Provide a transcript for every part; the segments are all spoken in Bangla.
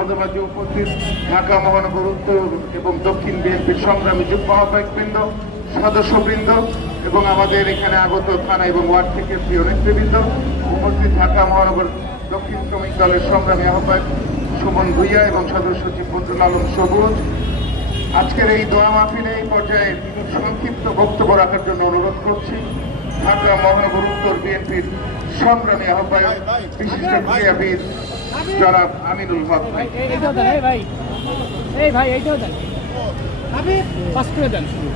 আমাদের উপস্থিত ঢাকা মহানগর উত্তর এবং দক্ষিণ বিএনপির সংগ্রামী যুগ্ম আহ্বায়কবৃন্দ, সদস্যবৃন্দ এবং আমাদের এখানে আগত থানা এবং ওয়ার্ড থেকে প্রিয় নেতৃবৃন্দ, উপস্থিত ঢাকা মহানগর দক্ষিণ শ্রমিক দলের সংগ্রামী আহ্বায়ক সুমন ভুইয়া এবং সদস্য সচিব ফজল আলম সবুজ। আজকের এই দোয়া মাহফিলে এই পর্যায়ে সংক্ষিপ্ত বক্তব্য রাখার জন্য অনুরোধ করছি। ঢাকা মহানগর উত্তর বিএনপির সংগ্রামী আহ্বায়ক, বিশিষ্ট ক্রীড়াবিদ জনাব আমিনুল হক। ভাই ভাই। এই ভাই এইটাও দেন। পাস করে দেন। শুধু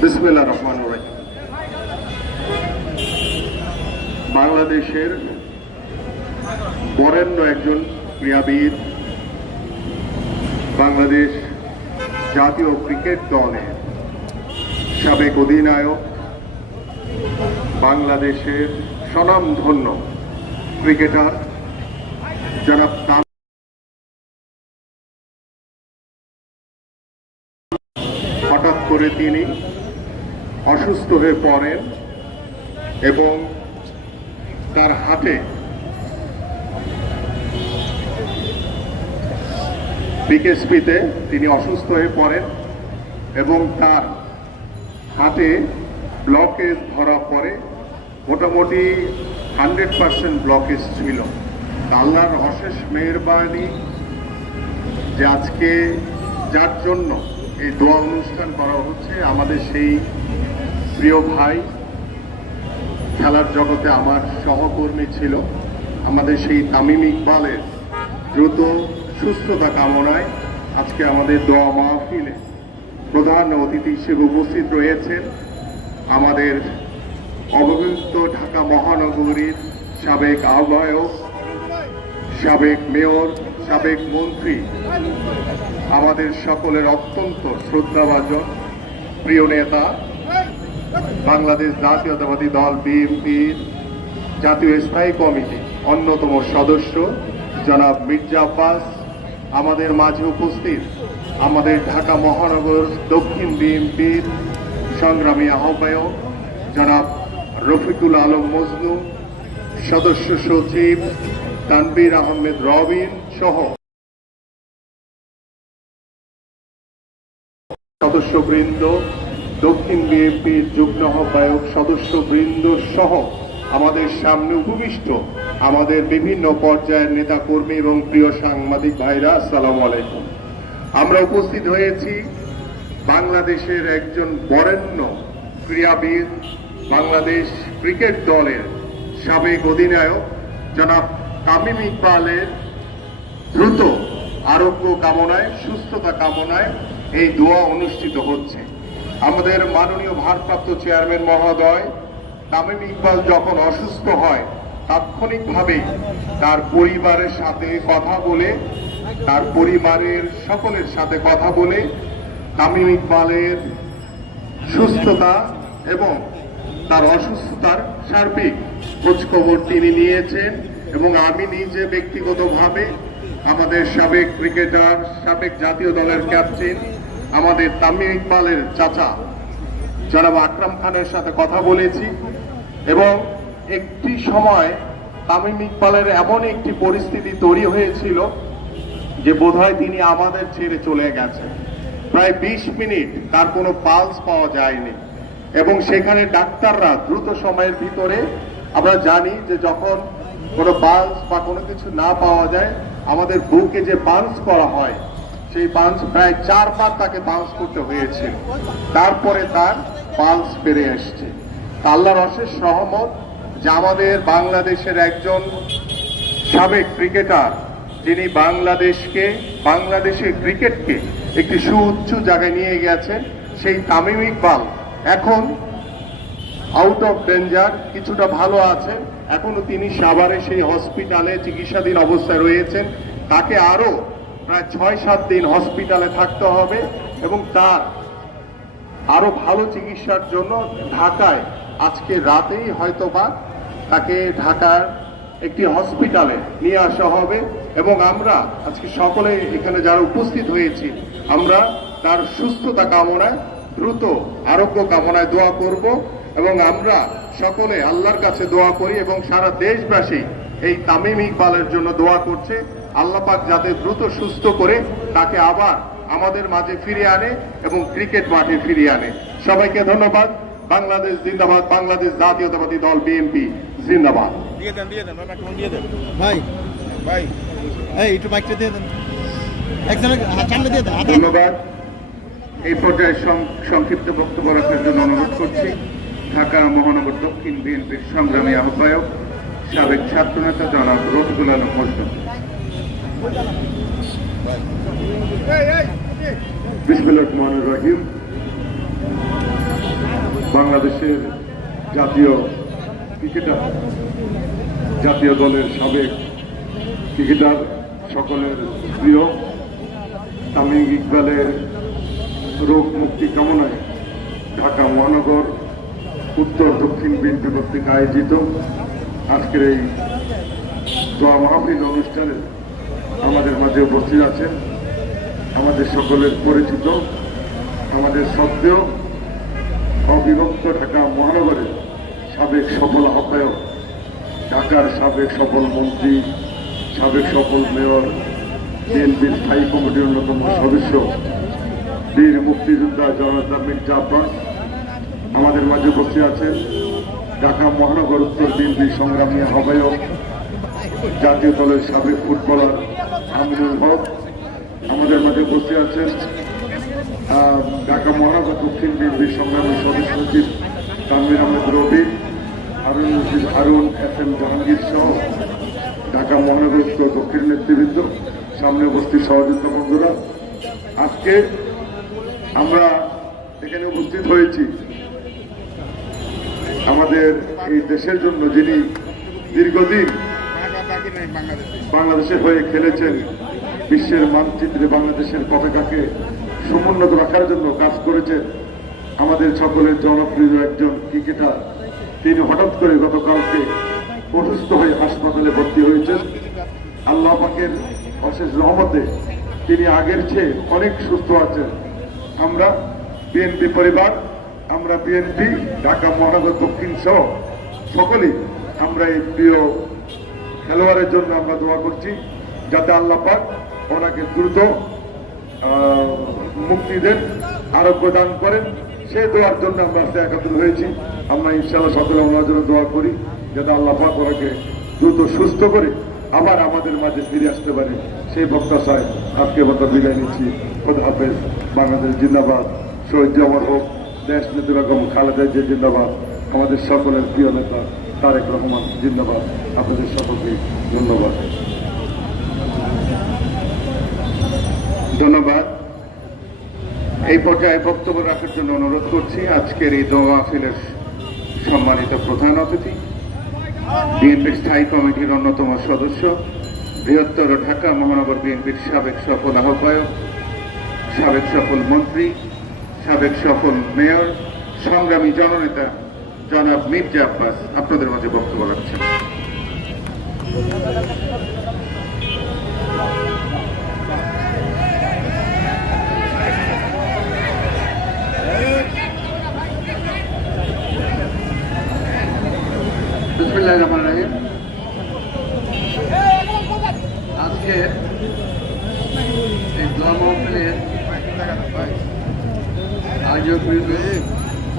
বিসমিল্লাহ রহমান রহিম। বাংলাদেশের বরেণ্য একজন ক্রীড়াবিদ বাংলাদেশ জাতীয় ক্রিকেট দলের সাবেক অধিনায়ক, বাংলাদেশের স্বনামধন্য ক্রিকেটার জনাব তামিম হঠাৎ করে তিনি অসুস্থ হয়ে পড়েন এবং তার হাতে বিকেএসপিতে তিনি অসুস্থ হয়ে পড়েন এবং তার হাতে ব্লকেজ ধরা পড়ে। মোটামুটি হান্ড্রেড পার্সেন্ট ব্লকেজ ছিল। আল্লাহর অশেষ মেহরবানি যে আজকে যার জন্য এই দোয়া অনুষ্ঠান করা হচ্ছে। আমাদের সেই প্রিয় ভাই খেলার জগতে আমার সহকর্মী ছিল। আমাদের সেই তামিম ইকবালের দ্রুত সুস্থতা কামনায় আজকে আমাদের দোয়া মাহফিলে প্রধান অতিথি হিসেবে উপস্থিত রয়েছেন আমাদের অবহেলিত ঢাকা মহানগরীর সাবেক আহ্বায়ক, সাবেক মেয়র, সাবেক মন্ত্রী, আমাদের সকলের অত্যন্ত শ্রদ্ধাভাজন প্রিয় নেতা, বাংলাদেশ জাতীয়তাবাদী দল বিএনপির জাতীয় স্থায়ী কমিটি অন্যতম সদস্য জনাব মির্জা আব্বাস আমাদের মাঝে উপস্থিত আমাদের ঢাকা মহানগর দক্ষিণ বিএনপির সংগ্রামী আহ্বায়ক জনাব রফিকুল আলম মজনু, সদস্য সচিব তানবির আহমেদ রবিন সহ সদস্যবৃন্দ, দক্ষিণ বিএনপির যুগ্ম আহ্বায়ক সদস্যবৃন্দ সহ আমাদের সামনে উপবিষ্ট আমাদের বিভিন্ন পর্যায়ের নেতা কর্মী এবং প্রিয় সাংবাদিক ভাইরা, আসসালামু আলাইকুম। আমরা উপস্থিত হয়েছি বাংলাদেশের একজন বরেণ্য ক্রীড়াবিদ, বাংলাদেশ ক্রিকেট দলের সাবেক অধিনায়ক, জনাব তামিম ইকবালের দ্রুত আরোগ্য কামনায়, সুস্থতা কামনায় এই দোয়া অনুষ্ঠিত হচ্ছে। আমাদের মাননীয় ভারপ্রাপ্ত চেয়ারম্যান মহোদয় তামিম ইকবাল যখন অসুস্থ হয় তাৎক্ষণিকভাবেই তার পরিবারের সাথে কথা বলে, তার পরিবারের সকলের সাথে কথা বলে তামিম ইকবালের সুস্থতা এবং তার অসুস্থতার সার্বিক খোঁজখবর তিনি নিয়েছেন এবং আমি নিজে ব্যক্তিগতভাবে আমাদের সাবেক ক্রিকেটার, সাবেক জাতীয় দলের ক্যাপ্টেন, আমাদের তামিম ইকবালের চাচা জনাব আকরাম খানের সাথে কথা বলেছি এবং একটি সময় তামিম ইকবালের এমন একটি পরিস্থিতি তৈরি হয়েছিল যে বোধহয় তিনি আমাদের ছেড়ে চলে গেছেন। প্রায় বিশ মিনিট তার কোনো পালস পাওয়া যায়নি এবং সেখানে ডাক্তাররা দ্রুত সময়ের ভিতরে আমরা জানি যে যখন কোনো পালস বা কোনো কিছু না পাওয়া যায়, আমাদের বুকে যে পালস করা হয়, সেই পালস প্রায় চারবার তাকে পালস করতে হয়েছিল। তারপরে তার পালস বেড়ে আসছে আল্লাহর অশেষ সহমত যে আমাদের বাংলাদেশের একজন সাবেক ক্রিকেটার, যিনি বাংলাদেশকে, বাংলাদেশের ক্রিকেটকে একটি সুউচ্চ জায়গায় নিয়ে গেছেন সেই তামিম ইকবাল এখন আউট অফ ডেঞ্জার কিছুটা ভালো আছে। এখনও তিনি সাভারে সেই হসপিটালে চিকিৎসাধীন অবস্থায় রয়েছেন। তাকে আরও প্রায় ছয় সাত দিন হসপিটালে থাকতে হবে এবং তার আরও ভালো চিকিৎসার জন্য ঢাকায়, আজকে রাতেই হয়তোবা তাকে ঢাকার একটি হসপিটালে নিয়ে আসা হবে এবং আমরা আজকে সকলে এখানে যারা উপস্থিত হয়েছি, আমরা তার সুস্থতা কামনায়, দ্রুত আরোগ্য কামনায় দোয়া করব এবং আমরা সকলে আল্লাহর কাছে দোয়া করি এবং সারা দেশবাসী এই তামিম ইকবালের জন্য দোয়া করছে। আল্লাহ পাক যাতে দ্রুত সুস্থ করে তাকে আবার আমাদের মাঝে ফিরিয়ে আনে এবং ক্রিকেট মাঠে ফিরিয়ে আনে। সবাইকে ধন্যবাদ। বাংলাদেশ জিন্দাবাদ বাংলাদেশ জাতীয়তাবাদী দল বিএনপি জিন্দাবাদ। দিয়ে দেন দিয়ে দেন ভাই দিয়ে দেন। ভাই। ভাই। এই একটু মাইকটা দিয়ে দেন। ধন্যবাদ। এই পর্যায়ে সং- সংক্ষিপ্ত বক্তব্য রাখার জন্য অনুরোধ করছি। ঢাকা মহানগর দক্ষিণ বিএনপির সংগ্রামী আহ্বায়ক সাবেক ছাত্রনেতা জনাব রফিকুল আলম বাংলাদেশের জাতীয় ক্রিকেটার, জাতীয় দলের সাবেক ক্রিকেটার সকলের প্রিয় তামিম ইকবালের রোগ মুক্তি কামনায় ঢাকা মহানগর, উত্তর দক্ষিণ বিএনপি কর্তৃক আয়োজিত আজকের এই দোয়া মাহফিল অনুষ্ঠানে আমাদের মাঝে উপস্থিত আছেন। আমাদের সকলের পরিচিত, আমাদের সত্ত্বেও অবিভক্ত ঢাকা মহানগরের সাবেক সফল আহ্বায়ক, ঢাকার সাবেক সফল মন্ত্রী, সাবেক সফল মেয়র, বিএনপির স্থায়ী কমিটির অন্যতম সদস্য, বীর মুক্তিযোদ্ধা জনতা মির্জা আব্বাস আমাদের মাঝে উপস্থিত আছেন। ঢাকা মহানগর উত্তর বিএনপি সংগ্রামী আহ্বায়ক জাতীয় দলের সাবেক ফুটবলার আমিনুল হক আমাদের মাঝে উপস্থিত আছেন। ঢাকা মহানগর দক্ষিণ বিএনপির সংগ্রামী সদস্য সচিব তানভীর আহমেদ রবি হারুন রশিদ হারুন এস এম জাহাঙ্গীর সহ ঢাকা মহানগর দক্ষিণ নেতৃবৃন্দ, সামনে উপস্থিত সহযোগিতা বন্ধুরা। আজকে আমরা এখানে উপস্থিত হয়েছি। আমাদের এই দেশের জন্য যিনি দীর্ঘদিন বাংলাদেশের হয়ে খেলেছেন বিশ্বের মানচিত্রে বাংলাদেশের পতাকাকে সমুন্নত রাখার জন্য কাজ করেছেন আমাদের সকলের জনপ্রিয় একজন ক্রিকেটার। তিনি হঠাৎ করে গতকালকে অসুস্থ হয়ে হাসপাতালে ভর্তি হয়েছেন। আল্লাহ পাকের অশেষ রহমতে তিনি আগের চেয়ে অনেক সুস্থ আছেন। আমরা বিএনপি পরিবার, আমরা বিএনপি, ঢাকা, মহানগর, দক্ষিণ সহ সকলেই আমরা এই প্রিয় খেলোয়াড়ের জন্য আমরা দোয়া করছি, যাতে আল্লাহ পাক ওনাকে দ্রুত মুক্তি দেন, আরোগ্য দান করেন। সেই দোয়ার জন্য আমরা আজকে একাত্র হয়েছি। আমরা ইনশাল্লাহ সকলে ওনার জন্য দোয়া করি, যাতে আল্লাহ পাক ওনাকে দ্রুত সুস্থ করে আবার আমাদের মাঝে ফিরে আসতে পারে। সেই প্রত্যাশায় আজকে মতো বিদায় নিচ্ছি। খোদা হাফেজ। বাংলাদেশ জিন্দাবাদ। শহীদ আমার হোক। দেশ বেগম খালেদা জিন্দাবাদ। আমাদের সকলের প্রিয় নেতা তারেক রহমান, জিন্দাবাদ। আপনাদের সকলকে ধন্যবাদ। ধন্যবাদ। এই পর্যায়ে বক্তব্য রাখার জন্য অনুরোধ করছি, আজকের এই দোয়া মাহফিলের সম্মানিত প্রধান অতিথি, বিএনপির স্থায়ী কমিটির অন্যতম সদস্য, বৃহত্তর ঢাকা মহানগর বিএনপির সাবেক সফল আহ্বায়ক, সাবেক সফল মন্ত্রী, সাবেক সফল মেয়র, সংগ্রামী জননেতা জনাব মির্জা আব্বাস আপনাদের মাঝে বক্তব্য রাখছেন। আজকে এই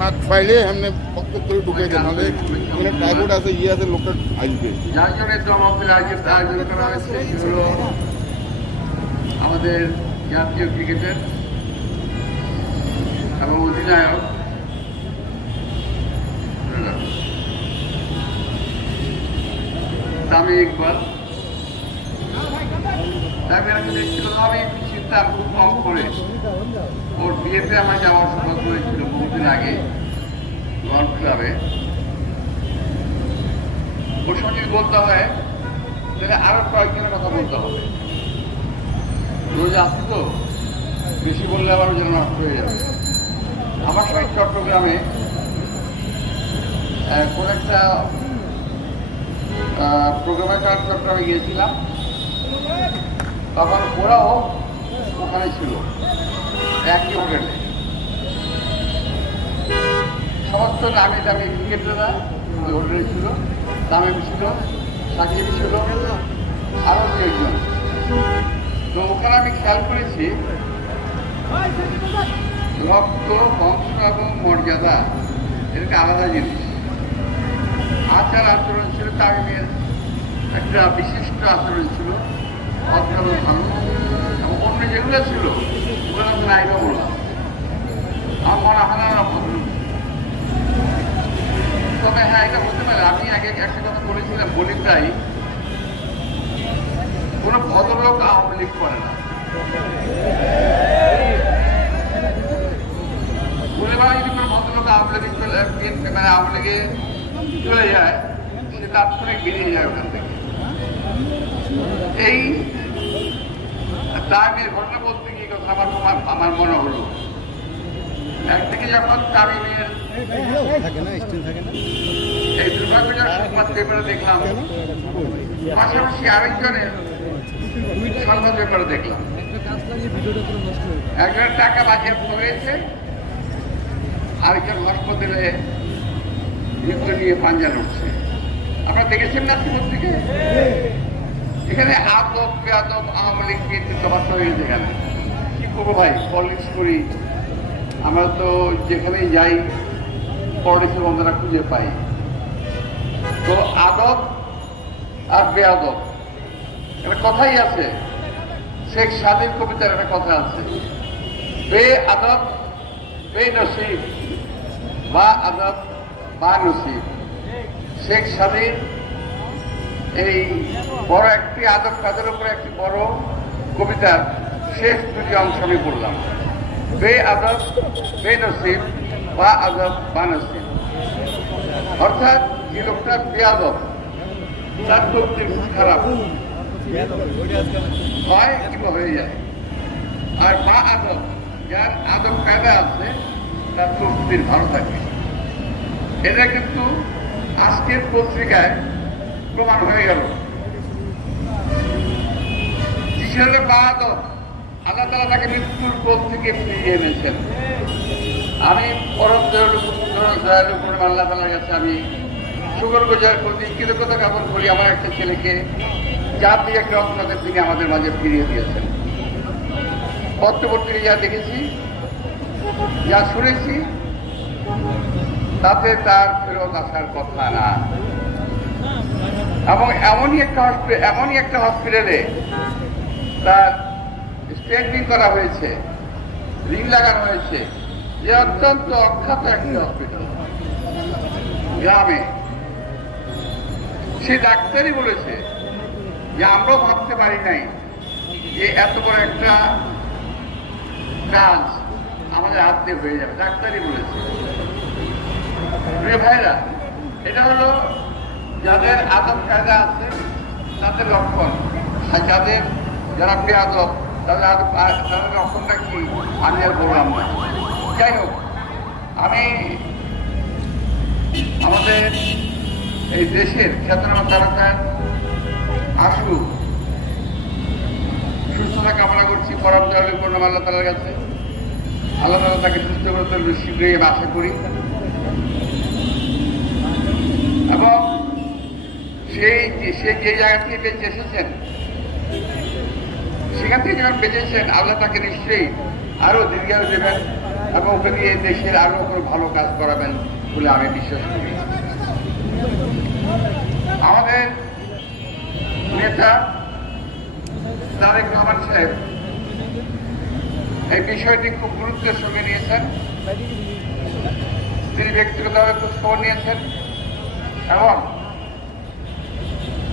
বিরুদ্ধে হাত ফাইলে সামনে বক্তব্য করে ঢুকে দেন নাহলে এখানে ট্রাইপোর্ট আছে ইয়ে আছে লোকটা আসবে যার জন্য ধর্মপ্রিয় আয়োজিত আয়োজন করা হয়েছে সে হল আমাদের জাতীয় ক্রিকেটের এবং অধিনায়ক তামিম ইকবাল তামিম আমি দেখছিলাম আমি চিন্তা খুব কম করে। ওর বিয়েতে আমার যাওয়ার সৌভাগ্য হয়েছিল বহুদিন আগে গল্ফ ক্লাবে ওর সঙ্গে বলতে হয়, তাহলে আরও কয়েকজনের কথা বলতে হবে। রোজ আসি তো, বেশি বললে আবার যেন নষ্ট হয়ে যাবে। আমার সঙ্গে চট্টগ্রামে কোন একটা প্রোগ্রামের কারণ চট্টগ্রামে গিয়েছিলাম। তখন ওরাও ওখানে ছিল। একই হোটেলে সমস্ত নামি দামি ক্রিকেটাররা ওই হোটেলে ছিল। দামে ছিল সাকিব ছিল আরও কয়েকজন তো ওখানে আমি খেয়াল করেছি, রক্ত, বংশ এবং মর্যাদা এটা আলাদা জিনিস। আচার আচরণ ছিল তামিমের। একটা বিশিষ্ট আচরণ ছিল। অত্যন্ত ভালো অন্য যেগুলো ছিল তবে হ্যাঁ এটা বলতে পারে। আমি আগে একটা কথা বলেছিলাম, বলি কোনো ভদ্রলোক আওয়ামী লীগ করে না। চলে মানে চলে যায় সে তাৎক্ষণিক বেরিয়ে যায় ওখান থেকে। এই তামিমের ঘটনা বলতে গিয়ে কথা আমার আমার- মনে হলো। একদিকে যখন তামিমের এই দুর্ভাগ্যজনক সংবাদ পেপারে দেখলাম, পাশাপাশি আরেকজনের সংবাদ পেপারে দেখলাম। একজনের টাকা বাজেয়াপ্ত হয়েছে, আরেকজন হাসপাতালে মৃত্যু নিয়ে পাঞ্জা লড়ছে। আপনারা দেখেছেন না থেকে এখানে আদব বেআদব আওয়ামী লীগ বিএনপি তফাৎ হয়ে এখানে কি করব ভাই? পলিটিক্স করি। আমরা তো যেখানেই যাই পলিটিক্সের বন্ধুরা খুঁজে পাই। তো আদব আর বেআদব একটা কথাই আছে। শেখ সাদির কবিতার একটা কথা আছে। বে আদব বে নসিব বা আদব বা নসিব শেখ সাদির এই বড় একটি আদব কাদের উপরে একটি বড় কবিতার শেষ দুটি অংশ আমি পড়লাম বে আদব, বে নসিব, বা আদব, বা নসিব। অর্থাৎ যে লোকটা বেয়াদব তার খুব খারাপ। হয় কিংবা হয়ে যায়। আর বা আদব, যার আদব কায়দা আছে, তার তবদিল ভালো থাকে। এটা কিন্তু আজকের পত্রিকায় প্রমাণ হয়ে গেল। বা আল্লাহ তালা তাকে মৃত্যুর কোল থেকে ফিরিয়ে এনেছেন। আমি পরম আল্লাহ তালার কাছে আমি সুগর গুজার করি কৃতজ্ঞতা জ্ঞাপন করি আমার একটা ছেলেকে জাতি একটা রত্নদের তিনি আমাদের মাঝে ফিরিয়ে দিয়েছেন। পত্রপত্রিকা যা দেখেছি, যা শুনেছি, তাতে তার ফেরত আসার কথা না। এবং এমনই একটা হসপিটাল এমনই একটা হসপিটালে তার স্ট্যান্ডিং করা হয়েছে রিং লাগানো হয়েছে। যে অত্যন্ত অখ্যাত একটি হসপিটাল। গ্রামে। সে ডাক্তারই বলেছে যে আমরাও ভাবতে পারি নাই যে এত বড় একটা কাজ আমাদের হাত দিয়ে হয়ে যাবে। ডাক্তারই বলেছে। ভাইরা এটা হলো যাদের আদব কায়দা আছে, তাদের লক্ষণ। আর যাদের, যারা বেআদব, তাদের তাদের লক্ষণটা কি? আমি আর বললাম না। যাই হোক, আমি আমাদের এই দেশের খ্যাতনামা তারকার আশু সুস্থতা কামনা করছি, পরম দয়ালু পূর্ণম আল্লাহ তালার কাছে। আল্লাহ তালা তাকে সুস্থ করে তুলবে শীঘ্রই আশা করি। সে যে জায়গা থেকে বেঁচে এসেছেন, সেখান থেকে যখন বেঁচেছেন আল্লাহ তাকে নিশ্চয়ই আরও দীর্ঘায়ু দেবেন এবং দিয়ে দেশের আরও কোনো ভালো কাজ করাবেন বলে আমি বিশ্বাস করি। আমাদের নেতা তারেক রহমান সাহেব এই বিষয়টি খুব গুরুত্বের সঙ্গে নিয়েছেন। তিনি ব্যক্তিগতভাবে খোঁজ খবর নিয়েছেন এবং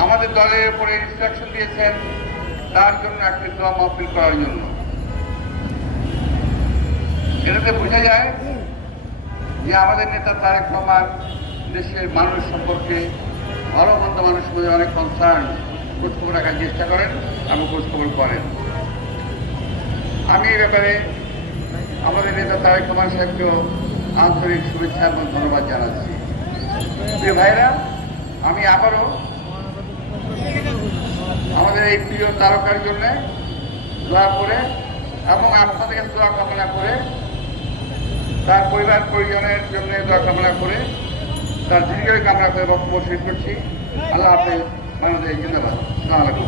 আমাদের দলের উপরে ইনস্ট্রাকশন দিয়েছেন, তার জন্য একটি দোয়া মাহফিল করার জন্য। এটাতে বোঝা যায় যে আমাদের নেতা তারেক রহমান দেশের মানুষ সম্পর্কে, ভালো, মন্দ মানুষ মধ্যে অনেক কনসার্ন খোঁজখবর রাখার চেষ্টা করেন এবং খোঁজখবর করেন। আমি এই ব্যাপারে আমাদের নেতা তারেক রহমান সাহেবকেও আন্তরিক শুভেচ্ছা এবং ধন্যবাদ জানাচ্ছি। প্রিয় ভাইরা আমি আবারও আমাদের এই প্রিয় তারকার জন্য দোয়া করে এবং আপনাদের দোয়া কামনা করে, তার পরিবার পরিজনের জন্য দোয়া কামনা করে, তার দীর্ঘ কামনা করে বক্তব্য শেষ করছি। আল্লাহ হাফেজ আমাদের জিন্দাবাদ। সালামালাইকুম